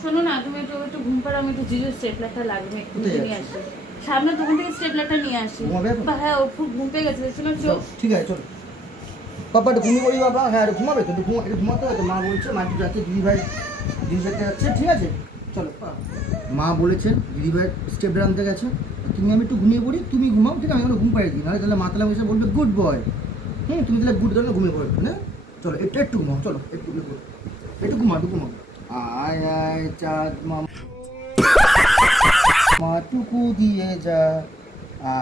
শোনো না, তুমি একটু ঘুম পাড়াও, আমি একটু জিজুর স্টেপলারটা লাগবে, একটু নিয়ে আসি সামনে দোকান থেকে, স্টেপলারটা নিয়ে আসি। হ্যাঁ, ও খুব ঘুম পেয়ে গেছে, চলো চল। ঠিক আছে চলো। বাবা একটু ঘুমিয়ে পড়ি বাবা। হ্যাঁ ঘুমাবে তো, একটু ঘুমাতে হবে তো। মা বলছে, মা একটু যাচ্ছে দিদিভাই জিনিস দেখতে যাচ্ছে, ঠিক আছে চলো। মা বলেছেন দিদিভাই স্টেপলার আনতে গেছে, তুমি আমি একটু ঘুমিয়ে পড়ি, তুমি ঘুমাও, ঠিক আছে? আমি ঘুম পাড়িয়ে দিই, নাহলে তাহলে মা তাহলে বসে বলবে গুড বয়। তুমি তাহলে গুড তাহলে ঘুমিয়ে পড়ো না। চলো একটু ঘুমাও, চলো একটু ঘুমাও। আয় আয় চাঁদ মামা টুকু দিয়ে যা,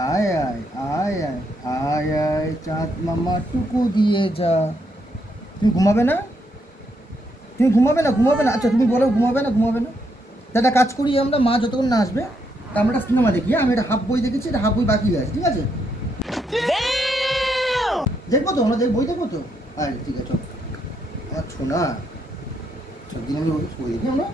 আয় আয় আয় আয় আয় আয় চাঁদ মামা টুকু দিয়ে যা। তুমি ঘুমাবে না? আচ্ছা তুমি বলো ঘুমাবে না? একটা কাজ করি আমরা, মা যতক্ষণ না আসবে তা আমরা একটা সিনেমা দেখি। আমি একটা হাফ বই দেখেছি, এটা হাফ বই বাকি আছে, ঠিক আছে? দেখবো তো আমরা, বই দেখবো তো। আরে ঠিক আছে চলো। আমার ছোনা দিন আমি বই দেখি আমরা।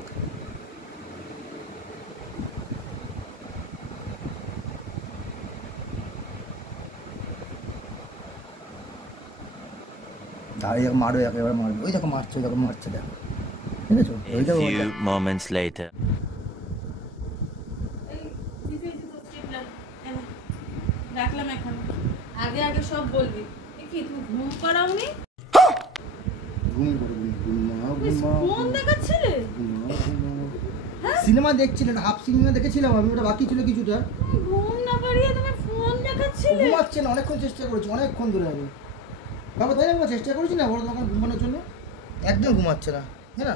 দাঁড়িয়ে মারো, একেবারে মারবে। ওই দেখো মারছে, দেখো দেখো, ঠিক আছে? A few moments later. রাখলাম এখন, আগে সব বলবি। কি তুমি ঘুম পাড়াওনি? ফোন দেখাচ্ছিলে? সিনেমা দেখছিলেন, হাফ সিনেমা দেখেছিলাম আমি, ওটা বাকি ছিল কিছুটা। ঘুম না পাড়িয়ে তুমি ফোন দেখাচ্ছিলে? ঘুমাচ্ছে না, অনেকক্ষণ চেষ্টা করেছি, অনেকক্ষণ ধরে আমি বাবা, তাই না? চেষ্টা করেছি না বড় তখন ঘুমানোর জন্য, একদম ঘুমাচ্ছে না, তাই না?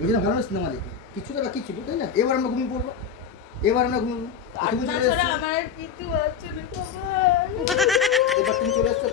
ওই জন্য ভালো না সিনেমা দেখে, কিছুটা বাকি ছিল, তাই না? এবার আমরা ঘুমিয়ে পড়বো, তুমি চলে এসছো। আমার কিছু আছে না, এবার তুমি চলে এসছো।